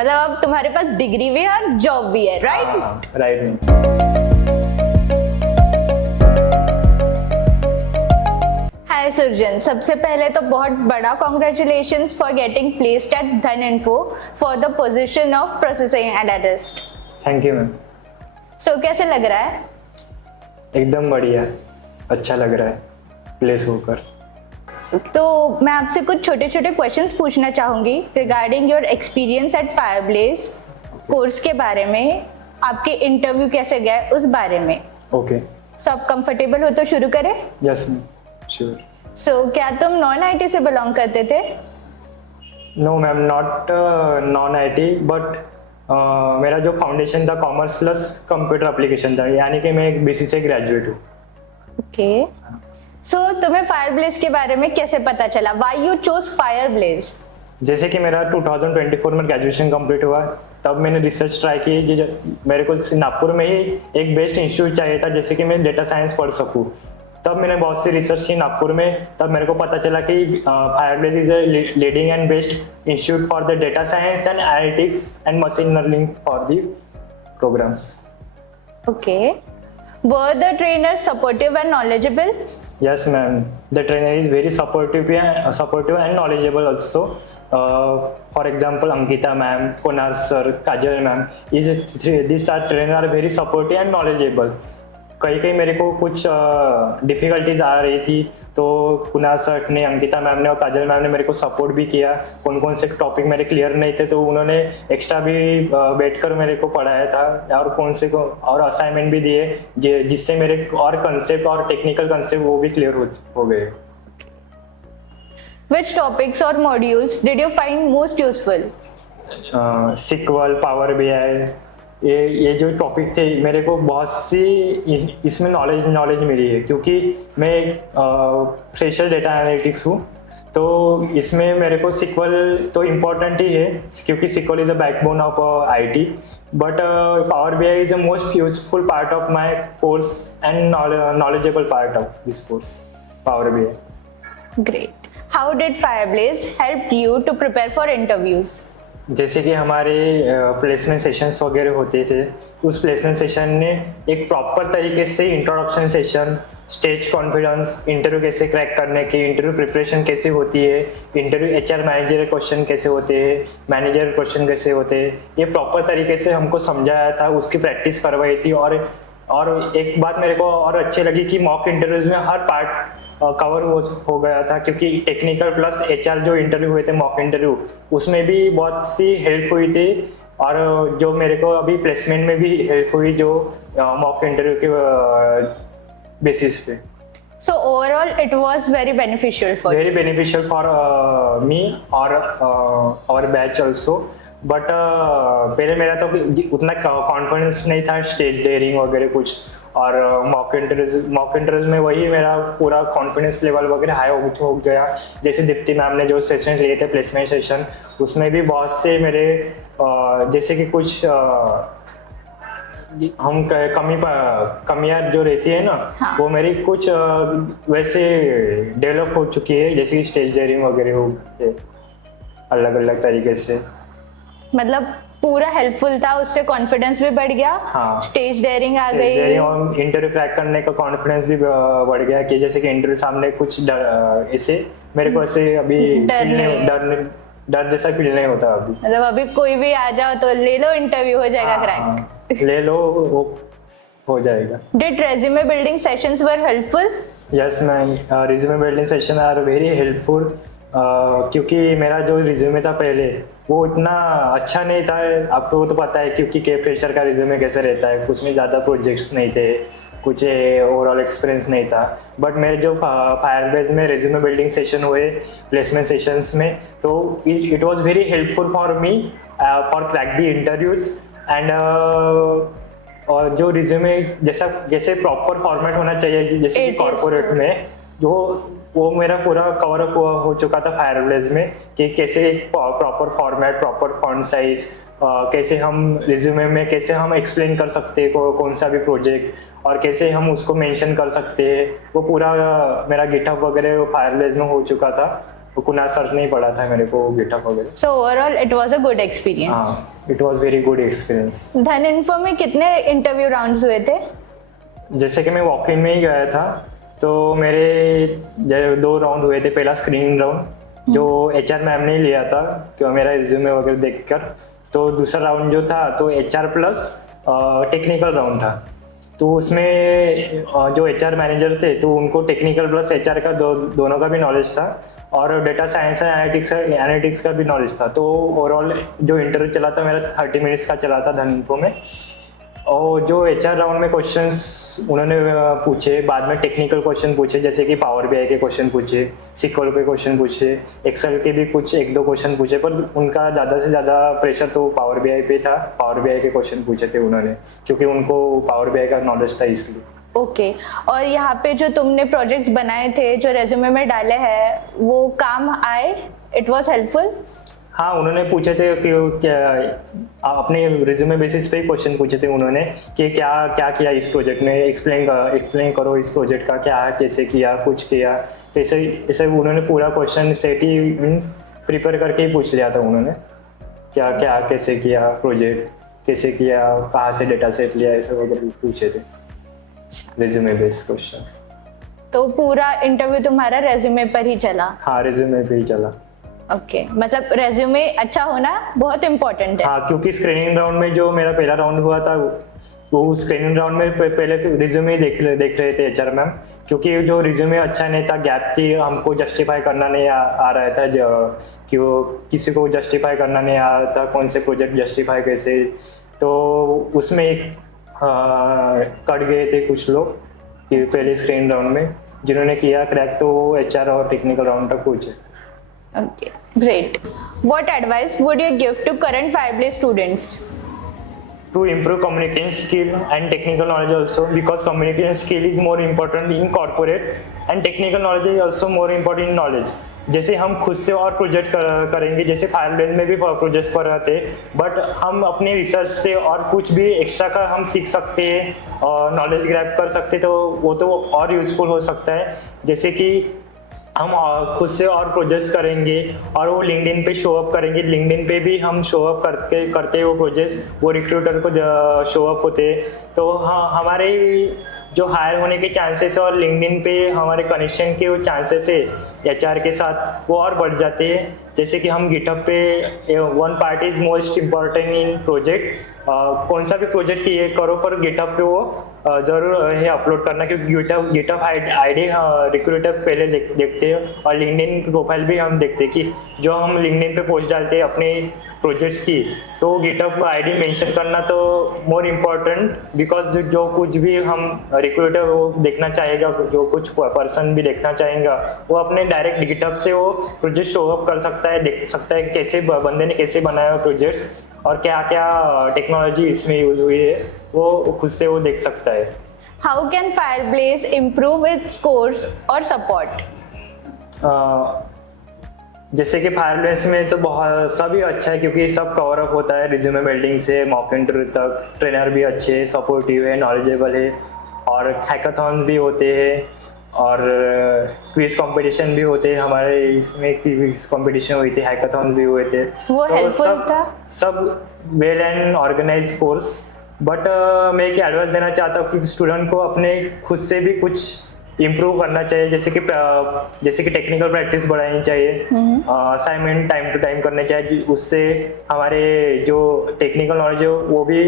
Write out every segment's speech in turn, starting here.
मतलब अब तुम्हारे पास डिग्री भी है और जॉब भी है, राइट? राइट। हाय सुरजन, सबसे पहले तो बहुत बड़ा congratulations for getting placed at Dhan info for the position of processing analyst. Thank you ma'am. So कैसे लग रहा है? एकदम बढ़िया, अच्छा लग रहा है प्लेस होकर। तो मैं आपसे कुछ छोटे छोटे क्वेश्चंस पूछना चाहूंगी regarding your experience at Fireblaze course के बारे में, आपके इंटरव्यू कैसे गए उस बारे में। ओके। सो आप कंफर्टेबल हो तो शुरू करें? Yes ma'am, sure. सो क्या तुम नॉन आईटी से बिलोंग करते थे? No ma'am, not non IT, but मेरा जो फाउंडेशन था कॉमर्स प्लस कंप्यूटर एप्लीकेशन था, यानी कि मैं एक बीसी से ग्रेजुएट हूँ। ओके। सो तुम्हें फायरब्लेज के बारे में कैसे पता चला? Why you chose Fireblaze? जैसे कि मेरा 2024 में ग्रेजुएशन कंप्लीट हुआ, तब मैंने रिसर्च ट्राई की मेरे को नागपुर में ही एक बेस्ट इंस्टीट्यूट चाहिए था जैसे कि मैं डेटा साइंस पढ़ सकूँ। तब मैंने बहुत सी रिसर्च की नागपुर में, तब मेरे को पता चला कि Fireblaze is a leading and best institute for the data science and analytics and machine learning for the programs. Okay. Were the trainer supportive and knowledgeable? Yes, ma'am. The trainer is very supportive and knowledgeable also. For example, Ankita ma'am, Konar sir, Kajal ma'am, these trainers are very supportive and knowledgeable. कहीं मेरे को कुछ difficulties आ रही थी तो Kunal sir ने, Ankita ma'am ने और काजल मैम ने मेरे को सपोर्ट भी किया। कौन से टॉपिक मेरे क्लियर नहीं थे तो उन्होंने एक्स्ट्रा भी बैठकर मेरे को पढ़ाया था, और और असाइनमेंट भी दिए जिससे मेरे और कंसेप्ट और टेक्निकल कंसेप्ट वो भी क्लियर हो गए। Which topics or modules did you find most useful? SQL, power BI, ये जो टॉपिक थे मेरे को बहुत सी इसमें नॉलेज मिली है, क्योंकि मैं फ्रेशर डेटा एनालिटिक्स हूँ। तो इसमें मेरे को सिक्वल तो इम्पोर्टेंट ही है, क्योंकि SQL is a backbone of IT, but Power BI is the most useful part of my course and knowledgeable part of this course, Power BI. Great. How did Fireblaze help you to prepare for interviews? जैसे कि हमारे placement sessions वगैरह होते थे, उस placement session ने एक proper तरीके से introduction session, stage confidence, interview कैसे क्रैक करने की, इंटरव्यू प्रिपरेशन कैसे होती है, इंटरव्यू एचआर मैनेजर क्वेश्चन कैसे होते हैं, मैनेजर क्वेश्चन कैसे होते हैं, ये प्रॉपर तरीके से हमको समझाया था, उसकी प्रैक्टिस करवाई थी। और एक बात मेरे को और अच्छी लगी कि मॉक इंटरव्यूज में हर पार्ट कवर हो गया था, क्योंकि टेक्निकल प्लस एचआर जो इंटरव्यू हुए थे मॉक इंटरव्यू, उसमें भी बहुत सी हेल्प हुई थी, और जो मेरे को अभी प्लेसमेंट में भी हेल्प हुई जो मॉक इंटरव्यू के बेसिस पे। So overall it was very beneficial for you. Very beneficial for me और our batch also, बट पहले मेरा तो उतना कॉन्फिडेंस नहीं था, स्टेज डेयरिंग वगैरह कुछ, और मॉक इंटरव्यूज में वही मेरा पूरा कॉन्फिडेंस लेवल वगैरह हाई हो गया। जैसे दीप्ति मैम ने जो सेशन लिए थे प्लेसमेंट सेशन, उसमें भी बहुत से मेरे जैसे कि कुछ हम कमियां जो रहती है ना, हाँ। वो मेरी कुछ वैसे डेवलप हो चुकी है, जैसे कि स्टेज डेयरिंग वगैरह हो गए अलग अलग तरीके से। मतलब पूरा हेल्पफुल था, उससे कॉन्फिडेंस भी बढ़ गया। हाँ। स्टेज डेयरिंग आ गई और इंटरव्यू क्रैक करने का कॉन्फिडेंस भी बढ़ गया, कि जैसे कि इंटरव्यू सामने कुछ ऐसे मेरे को ऐसे अभी डर जैसा फील नहीं होता अभी। मतलब अभी कोई भी आ जाओ तो ले लो, इंटरव्यू हो जाएगा क्रैक। ले लो, वो हो जाएगा। Did resume building sessions were helpful? Yes ma'am, resume building session are very helpful, क्योंकि मेरा जो रिज्यूमे था पहले वो इतना अच्छा नहीं था, आपको तो पता है, क्योंकि के फ्रेशर का रिज्यूमे कैसे रहता है, कुछ में ज़्यादा प्रोजेक्ट्स नहीं थे, कुछ ओवरऑल एक्सपीरियंस नहीं था। बट मेरे जो फायरब्लेज में रिज्यूमे बिल्डिंग सेशन हुए प्लेसमेंट सेशंस में, तो it was very helpful for me for crack the interviews. And और जो रिज्यूमे जैसे प्रॉपर फॉर्मेट होना चाहिए, जैसे कि कॉर्पोरेट में, जो वो मेरा पूरा कवर अप हो चुका था फायरब्लेज में, कि कैसे एक proper format, proper font size, कैसे हम रिज्यूमे में कैसे हम एक्सप्लेन कर सकते हैं कौन सा भी प्रोजेक्ट, और कैसे हम उसको मेंशन कर सकते हैं, वो पूरा मेरा गिटहब वगैरह फायरब्लेज में हो चुका था। वो कुणाल सर ने ही पढ़ा था मेरे को गिटहब वगैरह। So overall it was a good experience. हाँ, it was very good experience. धन इन्फो में कितने इंटरव्यू राउंड्स हुए थे? जैसे कि मैं वॉक इन में ही गया था, तो मेरे 2 राउंड हुए थे। पहला स्क्रीनिंग राउंड जो HR मैम ने लिया था कि मेरा रिज्यूमे वगैरह देखकर, तो दूसरा राउंड जो था तो HR प्लस टेक्निकल राउंड था। तो उसमें जो HR मैनेजर थे तो उनको टेक्निकल प्लस HR का दोनों का भी नॉलेज था, और डेटा साइंस एंड एनालिटिक्स का भी नॉलेज था। तो ओवरऑल जो इंटरव्यू चला था मेरा 30 मिनट्स का चला था धन इन्फो में। और जो HR राउंड में क्वेश्चंस उन्होंने पूछे, बाद में टेक्निकल क्वेश्चन पूछे, जैसे कि पावर BI के क्वेश्चन पूछे, SQL के क्वेश्चन पूछे, एक्सेल के भी कुछ 1-2 क्वेश्चन पूछे, पर उनका ज़्यादा से ज़्यादा प्रेशर तो पावर BI पे था। पावर BI के क्वेश्चन पूछे थे उन्होंने, क्योंकि उनको पावर BI का नॉलेज था इसलिए। ओके और यहाँ पे जो तुमने प्रोजेक्ट्स बनाए थे जो रेज्यूमे में डाले हैं वो काम आए? It was helpful? हाँ, उन्होंने पूछे थे कि क्या अपने रिज्यूमे बेसिस पे ही क्वेश्चन पूछे थे उन्होंने कि क्या क्या किया इस प्रोजेक्ट में, एक्सप्लेन करो इस प्रोजेक्ट का क्या है, कैसे किया, कुछ किया। तो ऐसे उन्होंने पूरा क्वेश्चन सेट ही मीन्स प्रिपेयर करके ही पूछ लिया था उन्होंने, क्या क्या कैसे किया, प्रोजेक्ट कैसे किया, कहाँ से डेटा सेट लिया, ऐसे वगैरह पूछे थे रिज्यूमे बेस्ड क्वेश्चंस। तो पूरा इंटरव्यू तुम्हारा रेज्यूमे पर ही चला? हाँ, रिज्यूमे पे ही चला। ओके मतलब रेज्यूमे अच्छा होना बहुत इम्पोर्टेंट है। हाँ, क्योंकि स्क्रीनिंग राउंड में जो मेरा पहला राउंड हुआ था वो स्क्रीनिंग राउंड में पहले रिज्यूमे देख रहे थे HR मैम, क्योंकि जो रिज्यूमे अच्छा नहीं था, गैप थी, हमको जस्टिफाई करना नहीं आ रहा था, कि वो किसी को जस्टिफाई करना नहीं आ रहा था, कौन से प्रोजेक्ट जस्टिफाई कैसे। तो उसमें एक कट गए थे कुछ लोग कि पहले स्क्रीनिंग राउंड में, जिन्होंने किया क्रैक तो HR और टेक्निकल राउंड तक पहुंचे। Okay, great. What advice would you give to current Fireblaze students? To improve communication skill and technical knowledge also, because communication skill is more important in corporate and technical knowledge is also more important in knowledge. जैसे हम खुद से और project करेंगे, जैसे फायरब्लेज में भी project कर रहे थे, बट हम अपने रिसर्च से और कुछ भी एक्स्ट्रा का हम सीख सकते हैं और नॉलेज ग्रैब कर सकते, तो वो तो और यूजफुल हो सकता है। जैसे कि हम खुद से और प्रोजेक्ट्स करेंगे और वो लिंक्डइन पे शो अप करेंगे, लिंक्डइन पे भी हम शो अप करते वो प्रोजेक्ट्स, वो रिक्रूटर को शो अप होते, तो हाँ हमारे जो हायर होने के चांसेस और लिंक्डइन पे हमारे कनेक्शन के वो चांसेस है HR के साथ वो और बढ़ जाते हैं। जैसे कि हम गिटहब पे one part is most important in project, कौन सा भी प्रोजेक्ट किए करो पर गिटहब पे वो ज़रूर है अपलोड करना, क्योंकि गिटहब आईडी रिक्रूटर पहले देखते हैं और लिंक्डइन प्रोफाइल भी हम देखते हैं कि जो हम लिंक्डइन पे पोस्ट डालते हैं अपने प्रोजेक्ट्स की, तो गिटहब आईडी मेंशन करना तो मोर इम्पॉर्टेंट, बिकॉज जो कुछ भी हम रिक्रूटर वो देखना चाहेगा, जो कुछ पर्सन भी देखना चाहेगा, वो अपने डायरेक्ट गिटहब से वो प्रोजेक्ट शो अप कर सकता है, देख सकता है कैसे बंदे ने कैसे बनाया प्रोजेक्ट्स और क्या क्या टेक्नोलॉजी इसमें यूज हुई है, वो खुद से वो देख सकता है। How can Fireblaze improve its course और सपोर्ट? जैसे कि फायरब्लेज में तो बहुत सभी अच्छा है, क्योंकि सब कवर अप होता है रिज्यूमे बिल्डिंग से मॉक इंटरव्यू तक, ट्रेनर भी अच्छे, सपोर्टिव है, नॉलेजेबल है, और हैकाथॉन भी होते हैं और क्विज कंपटीशन भी होते हैं। हमारे इसमें क्विज कंपटीशन हुई थी, हैकाथॉन भी हुए थे, वो तो हेल्पफुल था। सब well and organise course. But मैं एक एडवाइस देना चाहता हूँ कि स्टूडेंट को अपने खुद से भी कुछ इम्प्रूव करना चाहिए, जैसे कि टेक्निकल प्रैक्टिस बढ़ानी चाहिए, असाइनमेंट टाइम टू टाइम करने चाहिए, उससे हमारे जो टेक्निकल नॉलेज है वो भी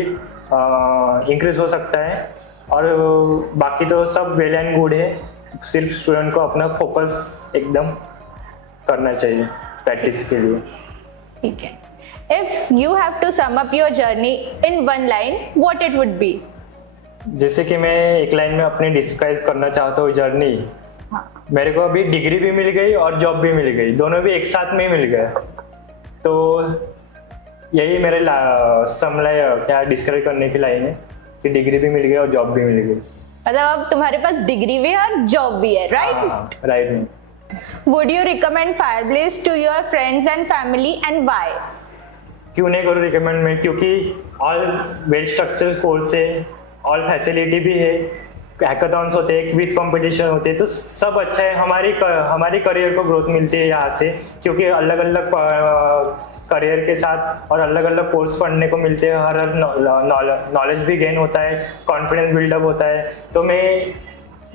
इंक्रीज हो सकता है। और बाकी तो सब वेल एंड गुड है, सिर्फ स्टूडेंट को अपना फोकस एकदम करना चाहिए प्रैक्टिस के लिए। ठीक है। If you have to sum up your journey in one line, what it would be? जैसे कि मैं एक लाइन में अपनी डिस्क्राइब करना चाहता हूँ जर्नी, मेरे को अभी डिग्री भी मिल गई और जॉब भी मिल गई, दोनों भी एक साथ में मिल गया, तो यही मेरे क्या डिस्क्राइब करने की लाइन है कि डिग्री भी मिल गई और जॉब भी मिल गई। मतलब अब तुम्हारे पास डिग्री भी है और जॉब भी है, right? Right. Would you recommend Fireblaze to your friends and family and why? क्यों नहीं करूँ रिकमेंड में, क्योंकि ऑल वेल स्ट्रक्चर कोर्स है, ऑल फैसिलिटी भी है, हैकाथॉन्स होते हैं, क्विज कंपटीशन होते हैं, तो सब अच्छा है। हमारी करियर को ग्रोथ मिलती है यहाँ से, क्योंकि अलग अलग करियर के साथ और अलग अलग कोर्स पढ़ने को मिलते हैं। हर नॉलेज भी गेन होता है, कॉन्फिडेंस बिल्डअप होता है। तो मैं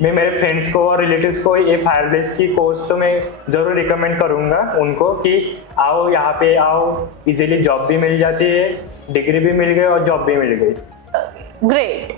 मेरे फ्रेंड्स को और रिलेटिव्स को ये फायरप्लेस की कोर्स तो मैं ज़रूर रिकमेंड करूँगा उनको कि आओ, यहाँ पे आओ, इजीली जॉब भी मिल जाती है, डिग्री भी मिल गई और जॉब भी मिल गई। ग्रेट।